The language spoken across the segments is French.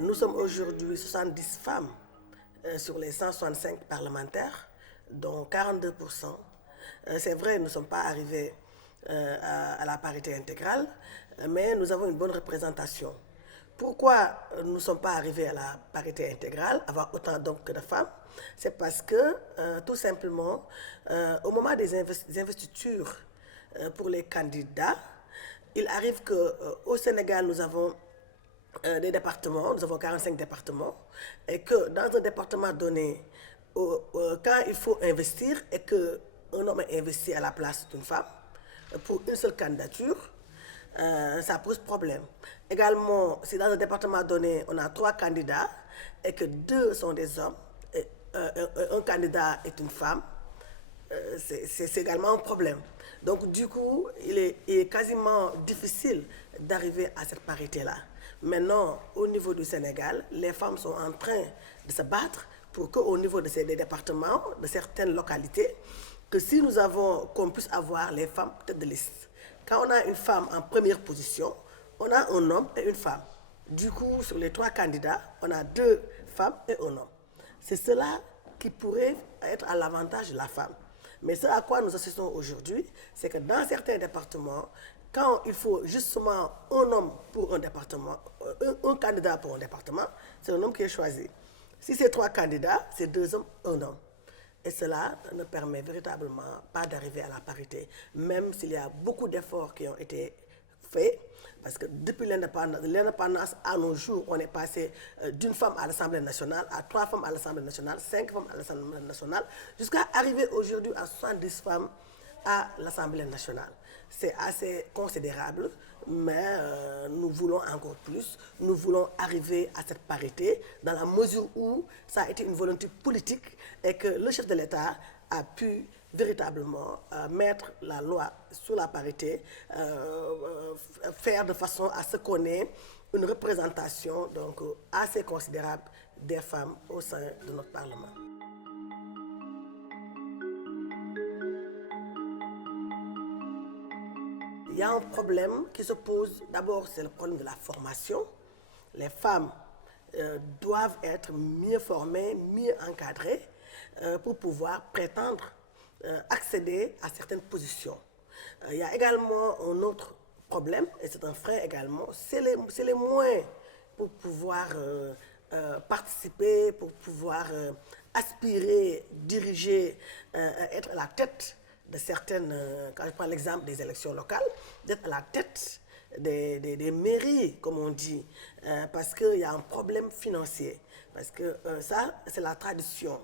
Nous sommes aujourd'hui 70 femmes sur les 165 parlementaires, dont 42%. C'est vrai, nous ne sommes pas arrivés à la parité intégrale, mais nous avons une bonne représentation. Pourquoi nous ne sommes pas arrivés à la parité intégrale, avoir autant d'hommes que de femmes? C'est parce que, tout simplement, au moment des investitures pour les candidats, il arrive qu'au Sénégal, nous avons des départements, nous avons 45 départements, et que dans un département donné, quand il faut investir et qu'un homme est investi à la place d'une femme pour une seule candidature, ça pose problème. Également, si dans un département donné, on a 3 candidats et que 2 sont des hommes, et un candidat est une femme, c'est également un problème. Donc du coup, il est quasiment difficile d'arriver à cette parité-là. Maintenant, au niveau du Sénégal, les femmes sont en train de se battre pour qu'au niveau de ces départements, de certaines localités, que si nous avons, qu'on puisse avoir les femmes tête de liste. Quand on a une femme en première position, on a un homme et une femme. Du coup, sur les 3 candidats, on a 2 femmes et un homme. C'est cela qui pourrait être à l'avantage de la femme. Mais ce à quoi nous assistons aujourd'hui, c'est que dans certains départements, quand il faut justement un homme pour un département, un candidat pour un département, c'est un homme qui est choisi. Si c'est 3 candidats, c'est 2 hommes, un homme. Et cela ne permet véritablement pas d'arriver à la parité, même s'il y a beaucoup d'efforts qui ont été faits, parce que depuis l'indépendance à nos jours, on est passé d'une femme à l'Assemblée nationale, à 3 femmes à l'Assemblée nationale, 5 femmes à l'Assemblée nationale, jusqu'à arriver aujourd'hui à 70 femmes à l'Assemblée nationale. C'est assez considérable, mais nous voulons encore plus. Nous voulons arriver à cette parité dans la mesure où ça a été une volonté politique et que le chef de l'État a pu véritablement mettre la loi sur la parité, faire de façon à ce qu'on ait une représentation donc, assez considérable des femmes au sein de notre Parlement. Il y a un problème qui se pose, d'abord c'est le problème de la formation. Les femmes doivent être mieux formées, mieux encadrées pour pouvoir prétendre accéder à certaines positions. Il y a également un autre problème, et c'est un frein également, c'est les moyens pour pouvoir participer, pour pouvoir aspirer, diriger, être à la tête de certaines, quand je prends l'exemple des élections locales, d'être à la tête des mairies, comme on dit, parce qu'il y a un problème financier. Parce que ça, c'est la tradition.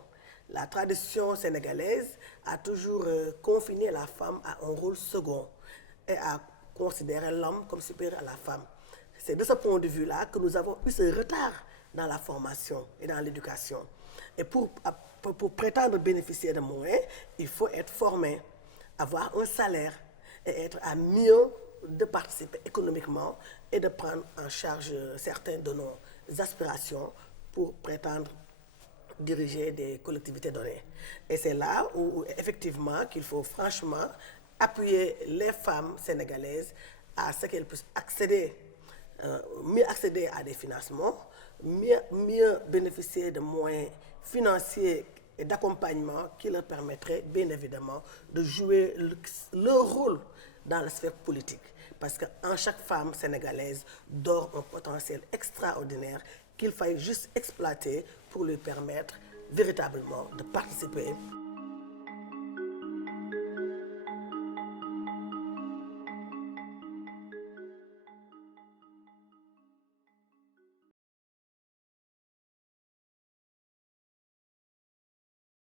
La tradition sénégalaise a toujours confiné la femme à un rôle second et a considéré l'homme comme supérieur à la femme. C'est de ce point de vue-là que nous avons eu ce retard dans la formation et dans l'éducation. Et pour prétendre bénéficier de moyens, il faut être formé, avoir un salaire et être à mieux de participer économiquement et de prendre en charge certaines de nos aspirations pour prétendre diriger des collectivités données. Et c'est là où effectivement qu'il faut franchement appuyer les femmes sénégalaises à ce qu'elles puissent accéder, mieux accéder à des financements, mieux bénéficier de moyens financiers et d'accompagnement qui leur permettraient bien évidemment de jouer leur rôle dans la sphère politique. Parce qu'en chaque femme sénégalaise dort un potentiel extraordinaire qu'il faille juste exploiter pour lui permettre véritablement de participer